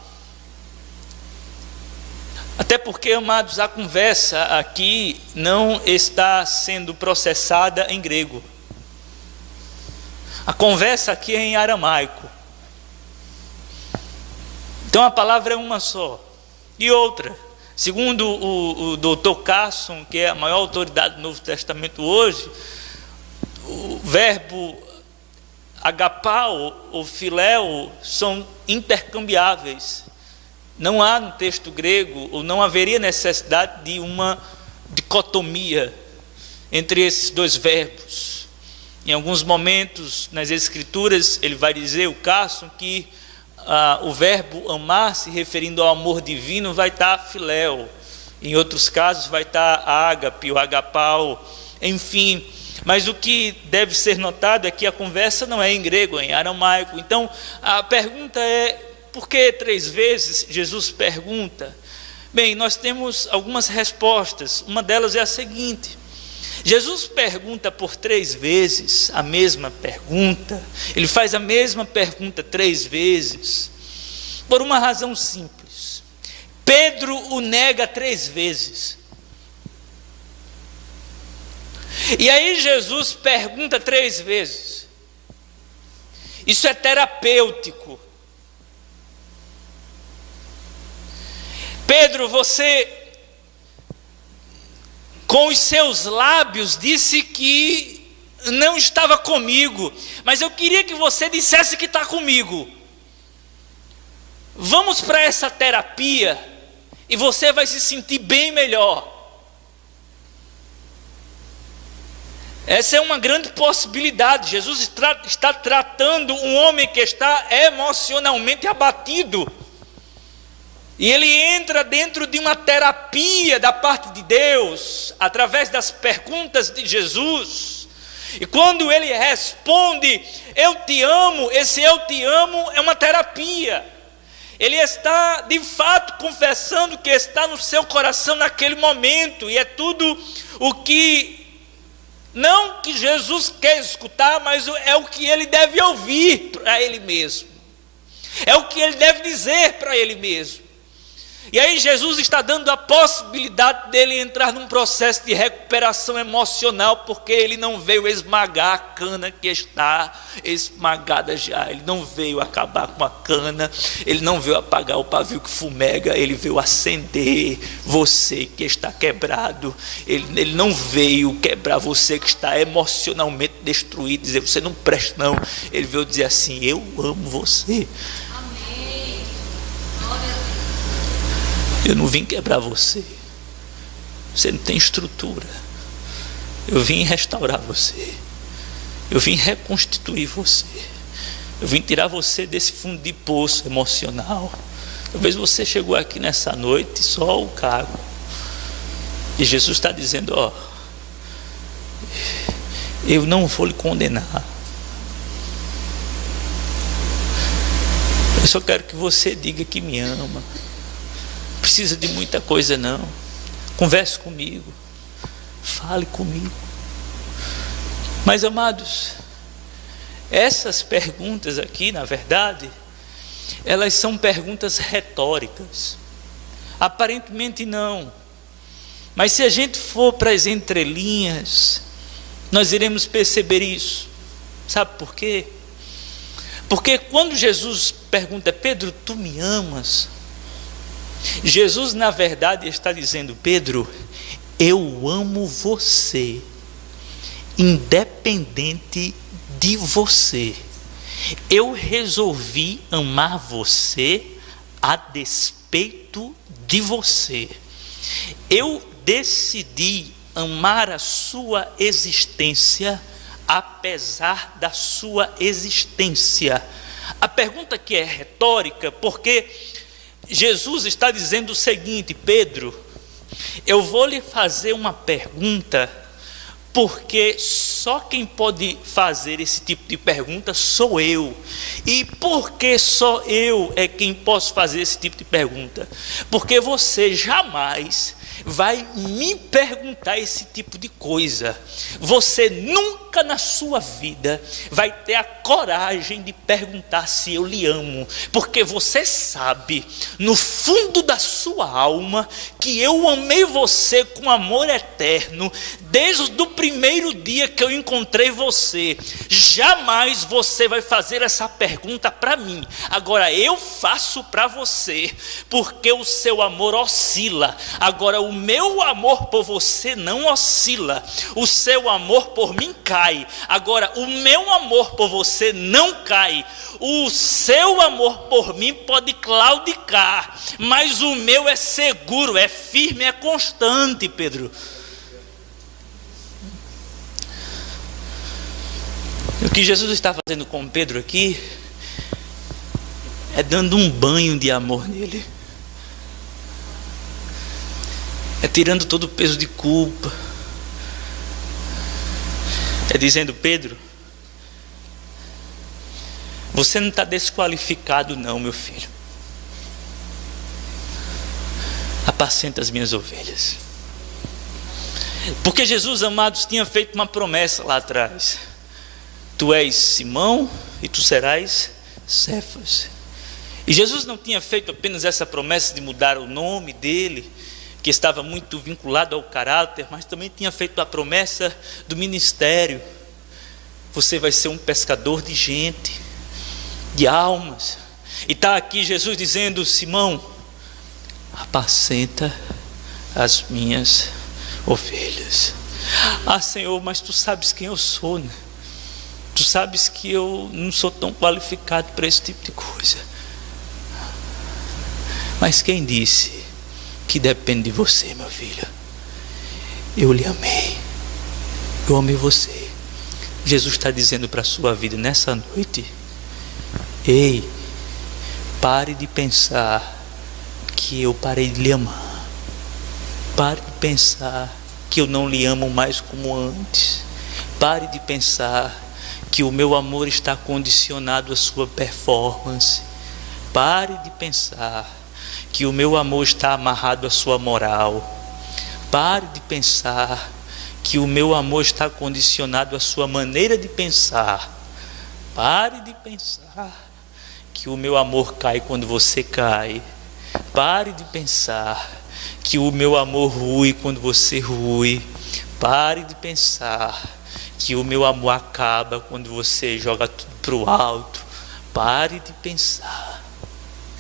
Até porque, amados, a conversa aqui não está sendo processada em grego. A conversa aqui é em aramaico. Então a palavra é uma só. E outra, segundo o Dr. Carson, que é a maior autoridade do Novo Testamento hoje, o verbo agapau ou filéu são intercambiáveis. Não há no texto grego, ou não haveria necessidade de uma dicotomia entre esses dois verbos. Em alguns momentos nas Escrituras, ele vai dizer, o Carson, que o verbo amar, se referindo ao amor divino, vai estar filéu. Em outros casos vai estar ágape, ou agapau, enfim. Mas o que deve ser notado é que a conversa não é em grego, é em aramaico. Então a pergunta é: por que 3 vezes Jesus pergunta? Bem, nós temos algumas respostas. Uma delas é a seguinte: Jesus pergunta por 3 vezes a mesma pergunta. Ele faz a mesma pergunta 3 vezes, por uma razão simples. Pedro o nega 3 vezes. E aí Jesus pergunta 3 vezes. Isso é terapêutico. Pedro, você com os seus lábios disse que não estava comigo, mas eu queria que você dissesse que está comigo. Vamos para essa terapia e você vai se sentir bem melhor. Essa é uma grande possibilidade. Jesus está tratando um homem que está emocionalmente abatido. E ele entra dentro de uma terapia da parte de Deus, através das perguntas de Jesus. E quando ele responde, eu te amo, esse eu te amo é uma terapia. Ele está de fato confessando que está no seu coração naquele momento. E é tudo o que, não que Jesus quer escutar, mas é o que ele deve ouvir para ele mesmo. É o que ele deve dizer para ele mesmo. E aí Jesus está dando a possibilidade dele entrar num processo de recuperação emocional, porque ele não veio esmagar a cana que está esmagada já. Ele não veio acabar com a cana, ele não veio apagar o pavio que fumega, ele veio acender você que está quebrado. Ele não veio quebrar você que está emocionalmente destruído, dizer você não presta não. Ele veio dizer assim, eu amo você. Eu não vim quebrar você. Você não tem estrutura. Eu vim restaurar você. Eu vim reconstituir você. Eu vim tirar você desse fundo de poço emocional. Talvez você chegou aqui nessa noite só o cago. E Jesus está dizendo, ó, eu não vou lhe condenar. Eu só quero que você diga que me ama. Precisa de muita coisa não. Converse comigo, fale comigo. Mas amados, essas perguntas aqui, na verdade, elas são perguntas retóricas. Aparentemente não, mas se a gente for para as entrelinhas, nós iremos perceber isso. Sabe por quê? Porque quando Jesus pergunta, Pedro, tu me amas? Jesus na verdade está dizendo, Pedro, eu amo você, independente de você. Eu resolvi amar você a despeito de você. Eu decidi amar a sua existência apesar da sua existência. A pergunta aqui é retórica, porque Jesus está dizendo o seguinte, Pedro, eu vou lhe fazer uma pergunta, porque só quem pode fazer esse tipo de pergunta sou eu. E por que só eu é quem posso fazer esse tipo de pergunta? Porque você jamais vai me perguntar esse tipo de coisa. Você nunca na sua vida vai ter a coragem de perguntar se eu lhe amo, porque você sabe no fundo da sua alma que eu amei você com amor eterno desde o primeiro dia que eu encontrei você. Jamais você vai fazer essa pergunta para mim. Agora eu faço para você, porque o seu amor oscila. Agora o meu amor por você não oscila. O seu amor por mim cai. Agora o meu amor por você não cai. O seu amor por mim pode claudicar, mas o meu é seguro, é firme, é constante, Pedro. O que Jesus está fazendo com Pedro aqui é dando um banho de amor nele. É tirando todo o peso de culpa. É dizendo, Pedro, você não está desqualificado não, meu filho. Apacenta as minhas ovelhas. Porque Jesus, amados, tinha feito uma promessa lá atrás. Tu és Simão e tu serás Cefas. E Jesus não tinha feito apenas essa promessa de mudar o nome dele, que estava muito vinculado ao caráter, mas também tinha feito a promessa do ministério. Você vai ser um pescador de gente, de almas. E está aqui Jesus dizendo, Simão, apacenta as minhas ovelhas. Ah, Senhor, mas tu sabes quem eu sou, né? Tu sabes que eu não sou tão qualificado para esse tipo de coisa. Mas quem disse que depende de você, meu filho? Eu lhe amei. Eu amei você. Jesus está dizendo para a sua vida nessa noite: ei, pare de pensar que eu parei de lhe amar. Pare de pensar que eu não lhe amo mais como antes. Pare de pensar que o meu amor está condicionado à sua performance. Pare de pensar que o meu amor está amarrado à sua moral. Pare de pensar que o meu amor está condicionado à sua maneira de pensar. Pare de pensar que o meu amor cai quando você cai. Pare de pensar que o meu amor rui quando você rui. Pare de pensar que o meu amor acaba quando você joga tudo para o alto. Pare de pensar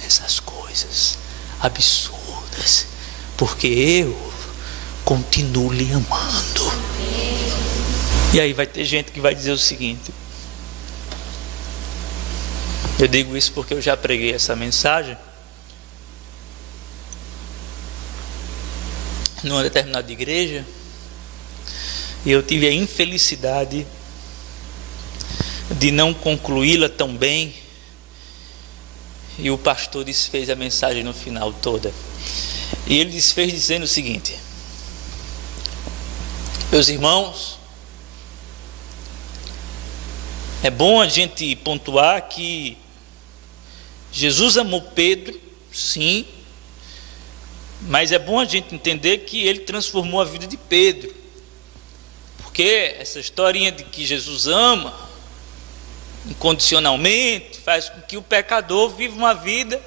nessas coisas absurdas, porque eu continuo lhe amando. E aí vai ter gente que vai dizer o seguinte: eu digo isso porque eu já preguei essa mensagem numa determinada igreja, e eu tive a infelicidade de não concluí-la tão bem, e o pastor desfez a mensagem no final toda. E ele desfez dizendo o seguinte: meus irmãos, é bom a gente pontuar que Jesus amou Pedro, sim, mas é bom a gente entender que ele transformou a vida de Pedro. Porque essa historinha de que Jesus ama incondicionalmente faz com que o pecador viva uma vida.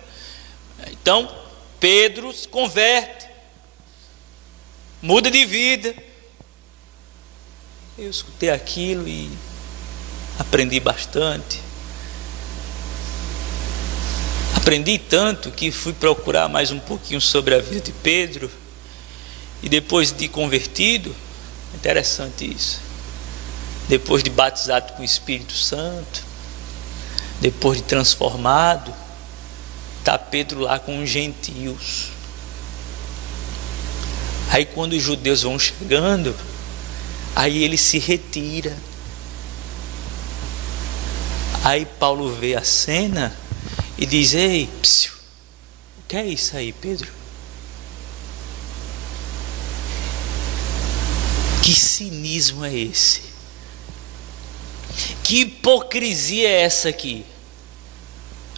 Então Pedro se converte, muda de vida. Eu escutei aquilo e aprendi bastante. Aprendi tanto que fui procurar mais um pouquinho sobre a vida de Pedro. E depois de convertido, interessante isso, depois de batizado com o Espírito Santo, depois de transformado, está Pedro lá com os gentios. Aí quando os judeus vão chegando, aí ele se retira. Aí Paulo vê a cena e diz: ei, psiu, o que é isso aí, Pedro? Que cinismo é esse? Que hipocrisia é essa aqui?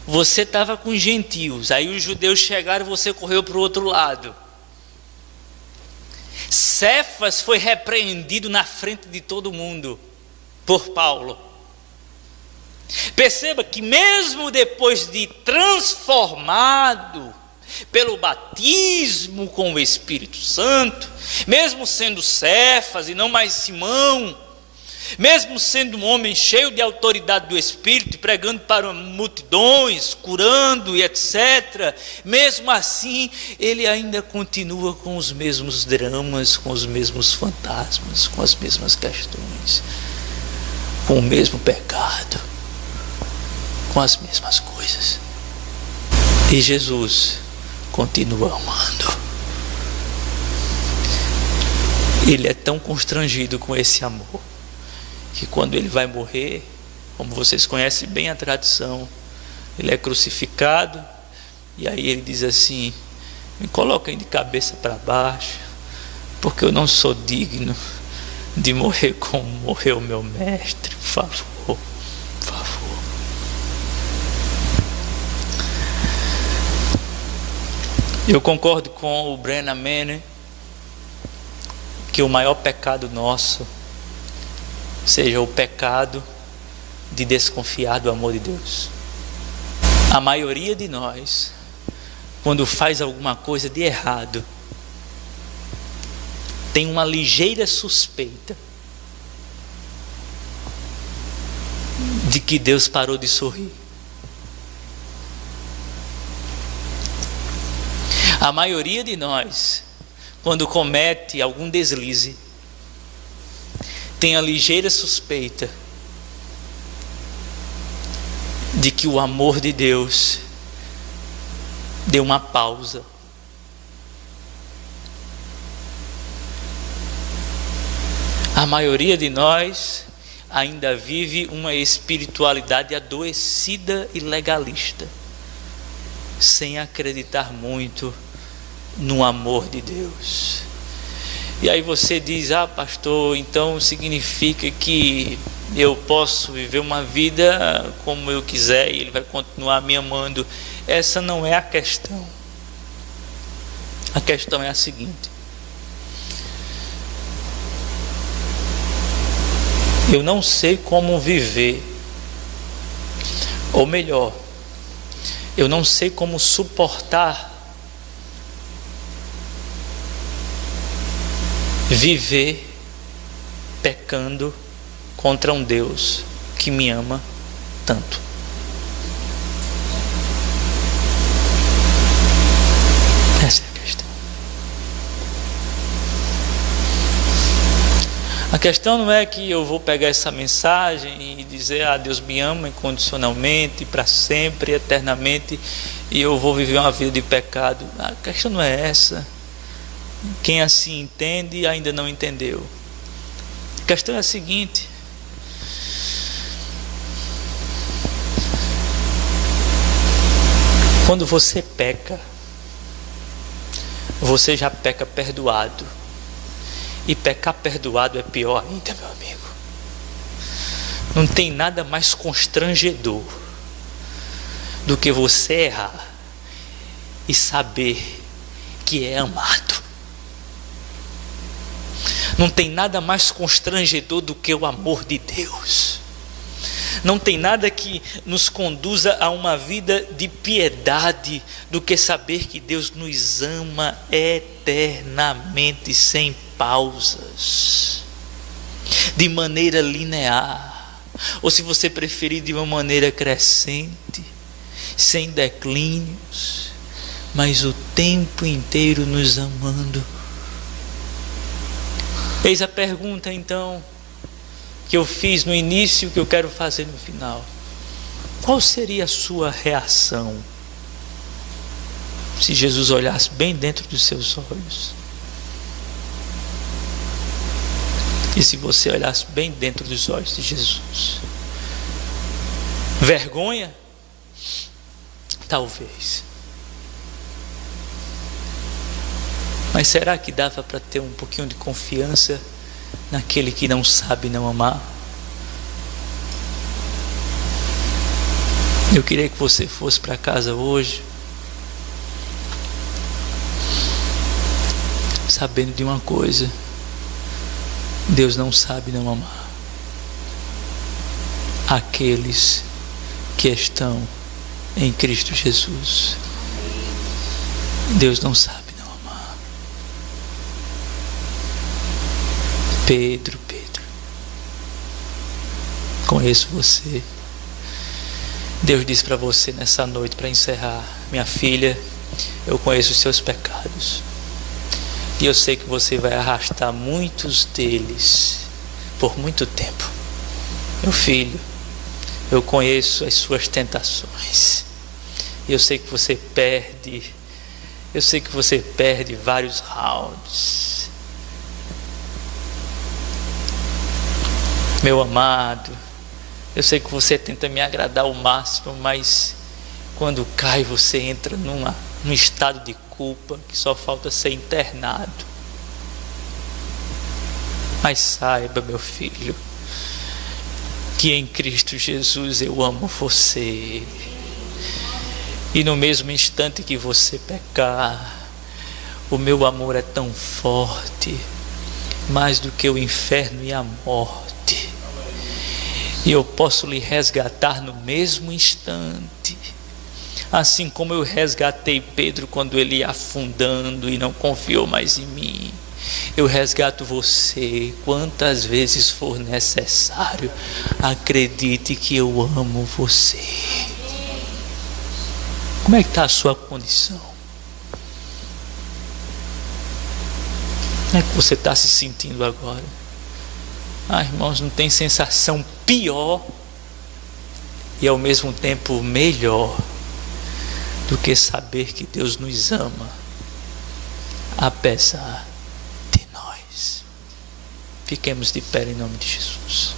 Você estava com os gentios, aí os judeus chegaram e você correu para o outro lado. Cefas foi repreendido na frente de todo mundo por Paulo. Perceba que mesmo depois de transformado pelo batismo com o Espírito Santo, mesmo sendo Cefas e não mais Simão, mesmo sendo um homem cheio de autoridade do Espírito, pregando para multidões, curando e etc., mesmo assim, ele ainda continua com os mesmos dramas, com os mesmos fantasmas, com as mesmas questões, com o mesmo pecado, com as mesmas coisas. E Jesus continua amando. Ele é tão constrangido com esse amor que quando ele vai morrer, como vocês conhecem bem a tradição, ele é crucificado e aí ele diz assim: me coloquem de cabeça para baixo, porque eu não sou digno de morrer como morreu o meu mestre. Por favor, por favor. Eu concordo com o Brennan Manning que o maior pecado nosso seja o pecado de desconfiar do amor de Deus. A maioria de nós, quando faz alguma coisa de errado, tem uma ligeira suspeita de que Deus parou de sorrir. A maioria de nós, quando comete algum deslize, tem a ligeira suspeita de que o amor de Deus deu uma pausa. A maioria de nós ainda vive uma espiritualidade adoecida e legalista, sem acreditar muito no amor de Deus. E aí você diz: pastor, então significa que eu posso viver uma vida como eu quiser e Ele vai continuar me amando. Essa não é a questão. A questão é a seguinte: eu não sei como viver, ou melhor, eu não sei como suportar viver pecando contra um Deus que me ama tanto. Essa é a questão. A questão não é que eu vou pegar essa mensagem e dizer: Deus me ama incondicionalmente, para sempre, eternamente, e eu vou viver uma vida de pecado. A questão não é essa. Quem assim entende ainda não entendeu. A questão é a seguinte: quando você peca, você já peca perdoado. E pecar perdoado é pior ainda, meu amigo. Não tem nada mais constrangedor do que você errar e saber que é amado. Não tem nada mais constrangedor do que o amor de Deus. Não tem nada que nos conduza a uma vida de piedade do que saber que Deus nos ama eternamente, sem pausas, de maneira linear, ou se você preferir, de uma maneira crescente, sem declínios, mas o tempo inteiro nos amando. Eis a pergunta então que eu fiz no início, que eu quero fazer no final: qual seria a sua reação se Jesus olhasse bem dentro dos seus olhos? E se você olhasse bem dentro dos olhos de Jesus? Vergonha? Talvez. Mas será que dava para ter um pouquinho de confiança naquele que não sabe não amar? Eu queria que você fosse para casa hoje sabendo de uma coisa: Deus não sabe não amar aqueles que estão em Cristo Jesus. Deus não sabe. Pedro, conheço você. Deus diz para você nessa noite, para encerrar: minha filha, eu conheço os seus pecados, e eu sei que você vai arrastar muitos deles por muito tempo. Meu filho, eu conheço as suas tentações, e eu sei que você perde vários rounds. Meu amado, eu sei que você tenta me agradar ao máximo, mas quando cai você entra num estado de culpa que só falta ser internado. Mas saiba, meu filho, que em Cristo Jesus eu amo você. E no mesmo instante que você pecar, o meu amor é tão forte, mais do que o inferno e a morte. E eu posso lhe resgatar no mesmo instante, assim como eu resgatei Pedro quando ele ia afundando e não confiou mais em mim. Eu resgato você quantas vezes for necessário. Acredite que eu amo você. Como é que está a sua condição? Como é que você está se sentindo agora? Irmãos, não tem sensação pior e ao mesmo tempo melhor do que saber que Deus nos ama, apesar de nós. Fiquemos de pé em nome de Jesus.